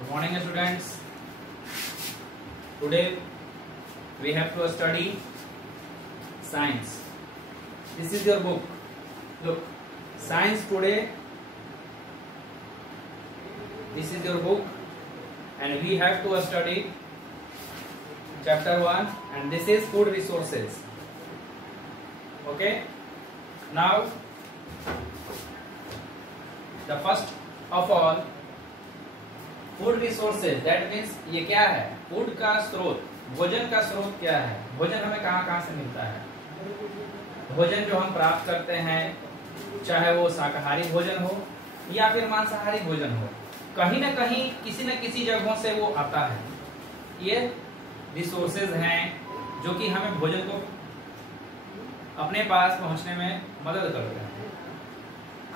Good morning, students. Today we have to study science. This is your book. Look, science today. This is your book, and we have to study chapter 1, and this is food resources. Okay. Now, the first of all, food resources, that means ये क्या है? Food का स्रोत, भोजन का स्रोत क्या है? भोजन हमें कहाँ कहाँ से मिलता है? भोजन जो हम प्राप्त करते हैं, चाहे वो शाकाहारी भोजन हो या फिर मांसाहारी भोजन हो, कहीं ना कहीं किसी न किसी जगहों से वो आता है। ये रिसोर्सेज हैं जो कि हमें भोजन को अपने पास पहुंचने में मदद करते हैं।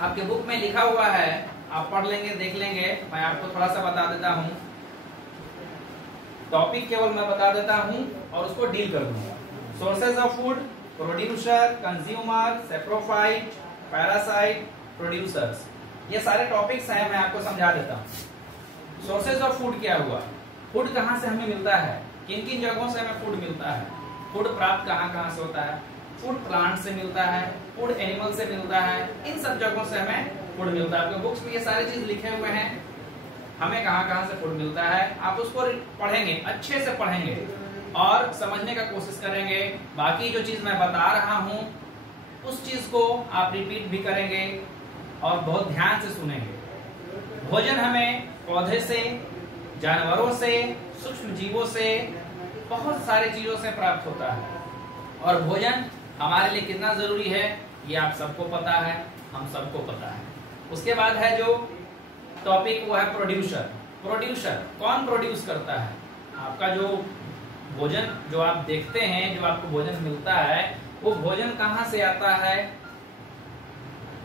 आपके बुक में लिखा हुआ है, आप पढ़ लेंगे, देख लेंगे। मैं आपको थोड़ा सा बता देता हूं, टॉपिक केवल मैं बता देता हूं और उसको डील कर दूंगा। Sources of food, producer, consumer, saprophyte, parasite, producers, ये सारे टॉपिक्स हैं, मैं आपको समझा देता हूं। सोर्सेज ऑफ फूड क्या हुआ? फूड कहां से हमें मिलता है, किन किन जगहों से हमें फूड मिलता है, फूड प्राप्त कहां कहां से होता है। फूड प्लांट से मिलता है, फूड एनिमल से मिलता है, इन सब जगहों से हमें फूड मिलता है। आपके बुक्स में ये सारी चीज लिखे हुए हैं, हमें कहां कहां से फूड मिलता है। आप उसको पढ़ेंगे, अच्छे से पढ़ेंगे और समझने का कोशिश करेंगे। बाकी जो चीज मैं बता रहा हूं उस चीज को आप रिपीट भी करेंगे और बहुत ध्यान से सुनेंगे। भोजन हमें पौधे से, जानवरों से, सूक्ष्म जीवों से, बहुत सारी चीजों से प्राप्त होता है। और भोजन हमारे लिए कितना जरूरी है ये आप सबको पता है, हम सबको पता है। उसके बाद है जो टॉपिक, वो है प्रोड्यूसर। प्रोड्यूसर कौन प्रोड्यूस करता है? आपका जो भोजन जो आप देखते हैं, जो आपको भोजन मिलता है, वो भोजन कहां से आता है?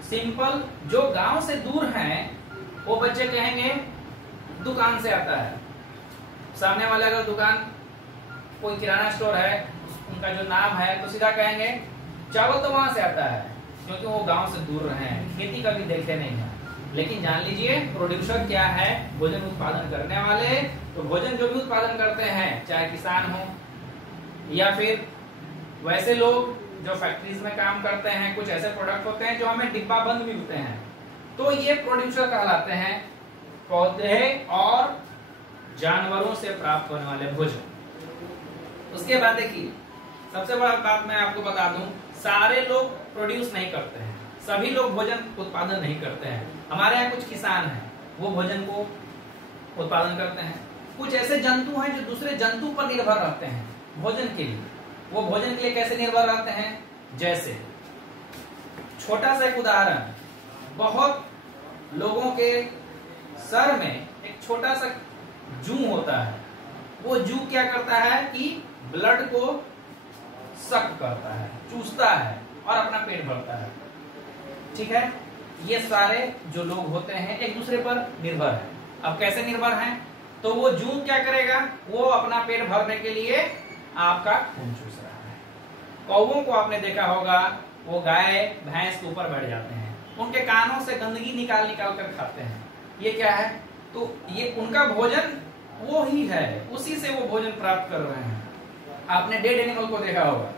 सिंपल, जो गांव से दूर हैं वो बच्चे कहेंगे दुकान से आता है। सामने वाले का दुकान कोई किराना स्टोर है, उनका जो नाम है, तो सीधा कहेंगे चावल तो वहां से आता है, क्योंकि वो गांव से दूर रहे हैं, खेती कभी देखे नहीं है। लेकिन जान लीजिए प्रोड्यूसर क्या है? भोजन उत्पादन करने वाले। तो भोजन जो भी उत्पादन करते हैं, चाहे किसान हो या फिर वैसे लोग जो फैक्ट्रीज में काम करते हैं, कुछ ऐसे प्रोडक्ट होते हैं जो हमें डिब्बा बंद मिलते हैं, तो ये प्रोड्यूसर कहलाते हैं। पौधे और जानवरों से प्राप्त होने वाले भोजन। उसके बाद देखिए, सबसे बड़ा बात मैं आपको बता दूं, सारे लोग प्रोड्यूस नहीं करते हैं, सभी लोग भोजन उत्पादन नहीं करते हैं। हमारे यहाँ कुछ किसान हैं, वो भोजन को उत्पादन करते हैं। कुछ ऐसे जंतु हैं जो दूसरे जंतु पर निर्भर रहते हैं भोजन के लिए। वो भोजन के लिए कैसे निर्भर रहते हैं? जैसे छोटा सा एक उदाहरण, बहुत लोगों के सर में एक छोटा सा जू होता है। वो जू क्या करता है कि ब्लड को सक करता है, चूसता है और अपना पेट भरता है। ठीक है, ये सारे जो लोग होते हैं एक दूसरे पर निर्भर है। अब कैसे निर्भर हैं? तो वो जू क्या करेगा? वो अपना पेट भरने के लिए आपका खून चूस रहा है। कौवों को आपने देखा होगा, वो गाय भैंस के ऊपर बैठ जाते हैं, उनके कानों से गंदगी निकाल निकाल कर खाते हैं। ये क्या है? तो ये उनका भोजन वो ही है, उसी से वो भोजन प्राप्त कर रहे हैं। आपने डेड एनिमल को देखा होगा,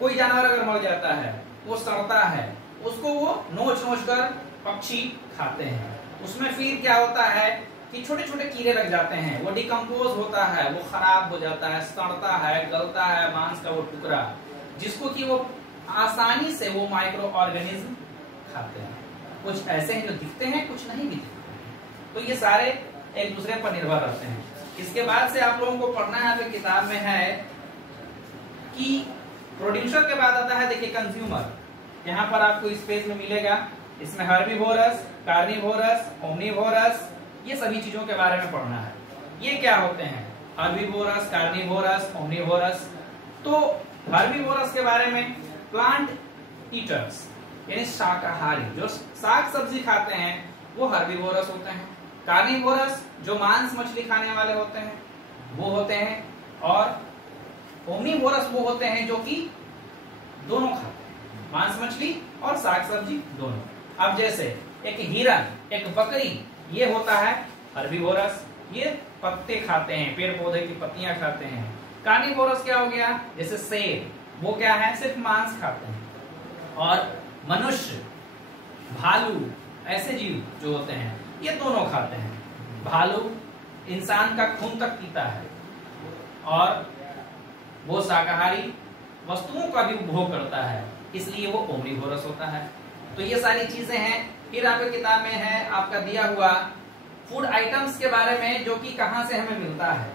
कोई जानवर अगर मर जाता है, वो सड़ता है, उसको वो नोच नोच कर पक्षी खाते हैं। उसमें फिर क्या होता है कि छोटे छोटे कीड़े लग जाते हैं, वो डिकम्पोज होता है, वो खराब हो जाता है, सड़ता है, गलता है मांस का वो टुकड़ा, जिसको कि वो आसानी से वो माइक्रो ऑर्गेनिज्म खाते हैं। कुछ ऐसे हैं जो दिखते हैं, कुछ नहीं भी दिखते हैं। तो ये सारे एक दूसरे पर निर्भर रहते हैं। इसके बाद से आप लोगों को पढ़ना है, तो किताब में है कि प्रोड्यूसर के बाद आता है, देखिए, कंज्यूमर। यहाँ पर आपको इस पेज में मिलेगा, इसमें हर्बीवोरस, कार्निवोरस, ओमनीवोरस, ये सभी चीजों के बारे में पढ़ना है। ये क्या होते हैं? Herbivorous, carnivorous, omnivorous. तो हर्बीवोरस के बारे में, प्लांट ईटर्स यानी शाकाहारी, जो साग सब्जी खाते हैं, वो हर्बीवोरस होते हैं। कार्निवोरस जो मांस मछली खाने वाले होते हैं, वो होते हैं। और ओमनीवोरस वो होते हैं जो कि दोनों खाते हैं, मांस मछली और साग सब्जी दोनों। अब जैसे एक हिरन, एक बकरी, ये होता है हर्बीवोरस, ये पत्ते खाते हैं, पेड़ पौधे की पत्तियां खाते हैं। कार्निवोरस क्या हो गया, जैसे शेर, वो क्या है, सिर्फ मांस खाते हैं। और मनुष्य, भालू, ऐसे जीव जो होते हैं ये दोनों खाते हैं। भालू इंसान का खून तक पीता है और वो शाकाहारी वस्तुओं का भी उपभोग करता है, इसलिए वो ओमनीवोरस होता है। तो ये सारी चीजें हैं। फिर आपके किताब में है आपका दिया हुआ फूड आइटम्स के बारे में, जो कि कहां से हमें मिलता है,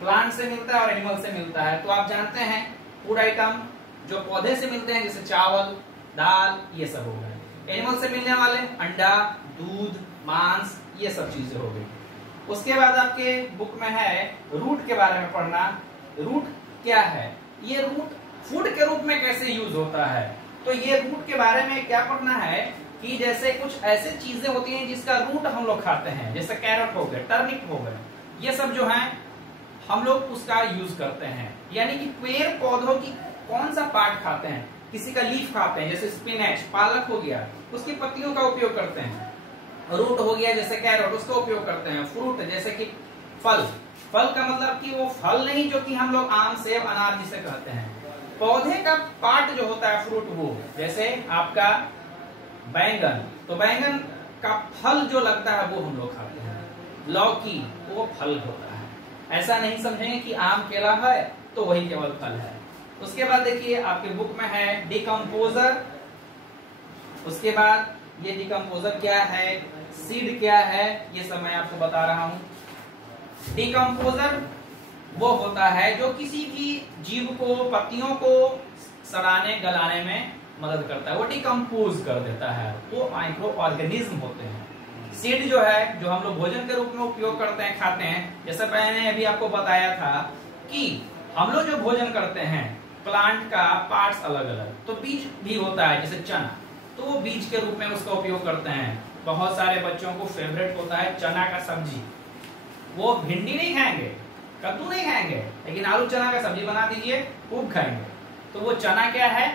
प्लांट से मिलता है और एनिमल से मिलता है। तो आप जानते हैं फूड आइटम जो पौधे से मिलते हैं, जैसे चावल, दाल, ये सब हो गए। एनिमल से मिलने वाले अंडा, दूध, मांस, ये सब चीजें हो गई। उसके बाद आपके बुक में है रूट के बारे में पढ़ना। रूट क्या है, ये रूट फूड के रूप में कैसे यूज होता है। तो ये रूट के बारे में क्या पढ़ना है कि जैसे कुछ ऐसे चीजें होती हैं जिसका रूट हम लोग खाते हैं, जैसे कैरेट हो गए, टर्निप हो गए, ये सब जो है हम लोग उसका यूज करते हैं। यानी कि पेड़ पौधों की कौन सा पार्ट खाते हैं, किसी का लीफ खाते हैं, जैसे स्पिनच, पालक हो गया, उसकी पत्तियों का उपयोग करते हैं। रूट हो गया जैसे कैरेट, उसका उपयोग करते हैं। फ्रूट जैसे कि फल, फल का मतलब कि वो फल नहीं जो कि हम लोग आम, सेब, अनार जिसे कहते हैं। पौधे का पार्ट जो होता है फ्रूट, वो जैसे आपका बैंगन, तो बैंगन का फल जो लगता है वो हम लोग खाते हैं। लौकी, वो फल होता है। ऐसा नहीं समझेंगे कि आम केला है तो वही केवल फल है। उसके बाद देखिए आपके बुक में है डिकम्पोजर। उसके बाद ये डिकम्पोजर क्या है, सीड क्या है, ये सब मैं आपको बता रहा हूं। डिकम्पोजर वो होता है जो किसी भी जीव को, पत्तियों को सड़ाने गलाने में मदद करता है, वो डिकम्पोज कर देता है। वो माइक्रो ऑर्गेनिज्म होते हैं। सीड जो है, जो हम लोग भोजन के रूप में उपयोग करते हैं, खाते हैं, जैसे मैंने अभी आपको बताया था कि हम लोग जो भोजन करते हैं प्लांट का पार्ट्स अलग अलग, तो बीज भी होता है जैसे चना, तो वो बीज के रूप में उसका उपयोग करते हैं। बहुत सारे बच्चों को फेवरेट होता है चना का सब्जी। वो भिंडी नहीं खाएंगे, कद्दू नहीं खाएंगे, लेकिन आलू चना का सब्जी बना दीजिए, खूब खाएंगे। तो वो चना क्या है,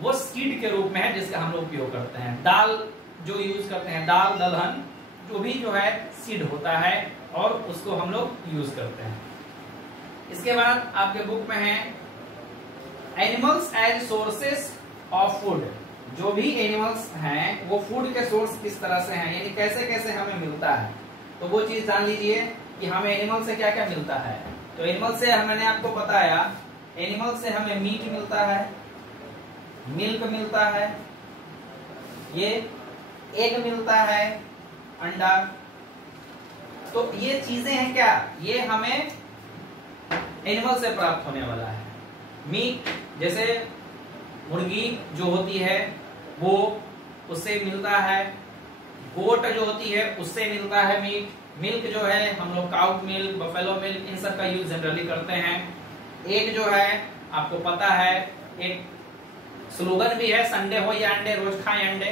वो सीड के रूप में है जिसका हम लोग उपयोग करते हैं। दाल जो यूज करते हैं, दाल, दलहन, जो भी जो है सीड होता है और उसको हम लोग यूज करते हैं। इसके बाद आपके बुक में है animals as sources of food. जो भी एनिमल्स हैं वो फूड के सोर्स किस तरह से हैं, यानी कैसे कैसे हमें मिलता है। तो वो चीज जान लीजिए कि हमें एनिमल से क्या क्या मिलता है। तो एनिमल से मैंने आपको बताया, एनिमल से हमें मीट मिलता है, मिल्क मिलता है, ये एग मिलता है, अंडा। तो ये चीजें हैं क्या, ये हमें एनिमल से प्राप्त होने वाला है। मीट जैसे मुर्गी जो होती है वो, उससे मिलता है। गोट जो होती है उससे मिलता है मीट। मिल्क जो है हम लोग काउ मिल्क, बफेलो मिल्क, इन सब का यूज जनरली करते हैं। एग जो है आपको पता है, एक स्लोगन भी है, संडे हो या अंडे, रोज खाएं अंडे,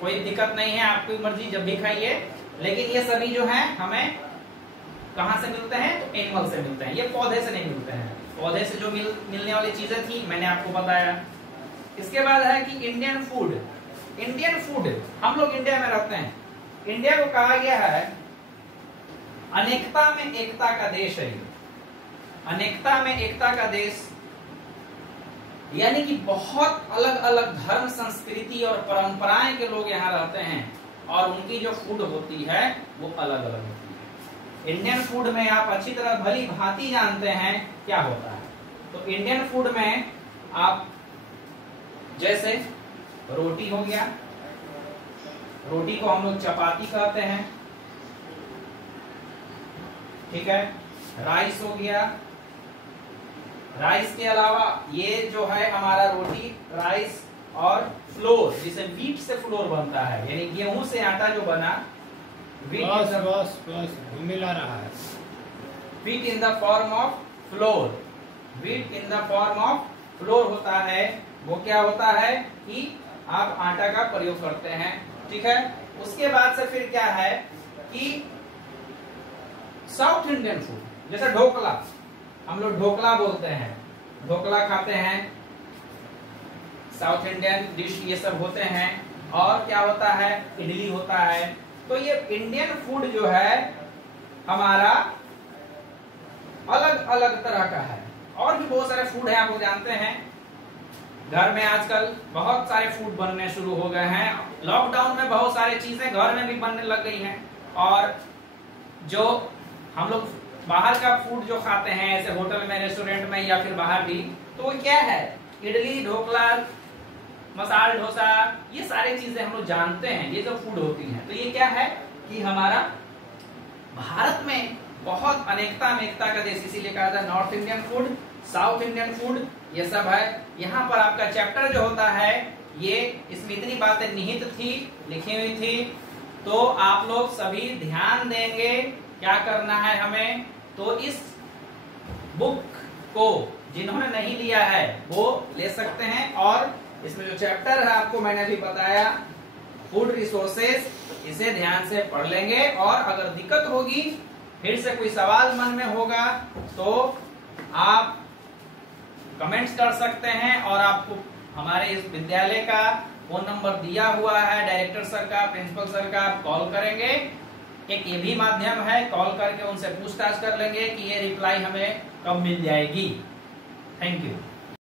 कोई दिक्कत नहीं है, आपकी मर्जी, जब भी खाइए। लेकिन ये सभी जो है हमें कहां से मिलते हैं, तो एनिमल से मिलते हैं, ये पौधे से नहीं मिलते हैं। पौधे से जो मिलने वाली चीजें थी मैंने आपको बताया। इसके बाद है कि इंडियन फूड। इंडियन फूड, हम लोग इंडिया में रहते हैं, इंडिया को कहा गया है अनेकता में एकता का देश है। अनेकता में एकता का देश यानी कि बहुत अलग अलग धर्म, संस्कृति और परंपराएं के लोग यहाँ रहते हैं और उनकी जो फूड होती है वो अलग अलग होती है। इंडियन फूड में आप अच्छी तरह भली भांति जानते हैं क्या होता है। तो इंडियन फूड में आप जैसे रोटी हो गया, रोटी को हम लोग चपाती कहते हैं, ठीक है। राइस हो गया, राइस के अलावा ये जो है हमारा रोटी, राइस और फ्लोर, जिसे व्हीट से फ्लोर बनता है, यानी गेहूं से आटा जो बना, बस मिला रहा है। Wheat in the form of floor, wheat in the form of floor होता है। वो क्या होता है कि आप आटा का प्रयोग करते हैं, ठीक है। उसके बाद से फिर क्या है कि साउथ इंडियन फूड, जैसे ढोकला, हम लोग ढोकला बोलते हैं, ढोकला खाते हैं, साउथ इंडियन डिश ये सब होते हैं। और क्या होता है, इडली होता है। तो ये इंडियन फूड जो है हमारा अलग अलग तरह का है। और भी बहुत सारे फूड है, आप लोग जानते हैं घर में आजकल बहुत सारे फूड बनने शुरू हो गए हैं। लॉकडाउन में बहुत सारी चीजें घर में भी बनने लग गई हैं। और जो हम लोग बाहर का फूड जो खाते हैं ऐसे होटल में, रेस्टोरेंट में या फिर बाहर भी, तो वो क्या है, इडली, ढोकला, मसाला डोसा, ये सारी चीजें हम लोग जानते हैं, ये जो फूड होती हैं। तो ये क्या है कि हमारा भारत में बहुत अनेकता में एकता का देश, इसीलिए कहा था north Indian food, south Indian food, ये सब है। यहाँ पर आपका चैप्टर जो होता है ये, इसमें इतनी बातें निहित थी, लिखी हुई थी, तो आप लोग सभी ध्यान देंगे। क्या करना है हमें, तो इस बुक को जिन्होंने नहीं लिया है वो ले सकते हैं। और इसमें जो चैप्टर है आपको मैंने अभी बताया, फूड रिसोर्सेज, इसे ध्यान से पढ़ लेंगे। और अगर दिक्कत होगी, फिर से कोई सवाल मन में होगा, तो आप कमेंट्स कर सकते हैं। और आपको हमारे इस विद्यालय का फोन नंबर दिया हुआ है, डायरेक्टर सर का, प्रिंसिपल सर का, आप कॉल करेंगे। एक ये भी माध्यम है, कॉल करके उनसे पूछताछ कर लेंगे कि ये रिप्लाई हमें कब मिल जाएगी। Thank you.